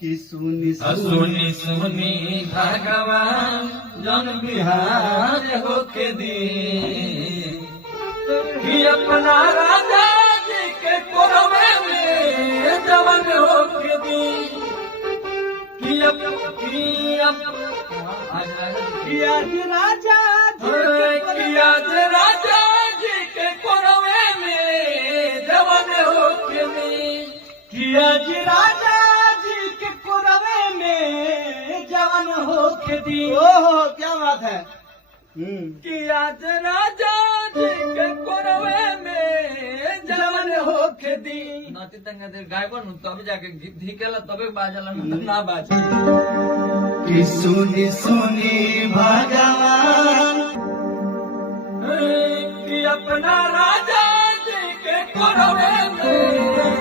कि सुनी सुनी सुनी भगवान जन बिहार होके दी कि अपना राजा जी के कोरवे में जवन होके दी कि आज राजा जी के कोरवे में जवन होके दी कि आज राजा जी के कोरवे में जवन होके दी। ओहो क्या बात है। कि आज राजा जी के कोरवे में जवन होके दी नाती तंगा देर गायबो नु तब जाके गीत धिकेला तबे बाजला ना बाजे कि सुनी सुनी भगवान कि अपना राजा जी के कोरवे में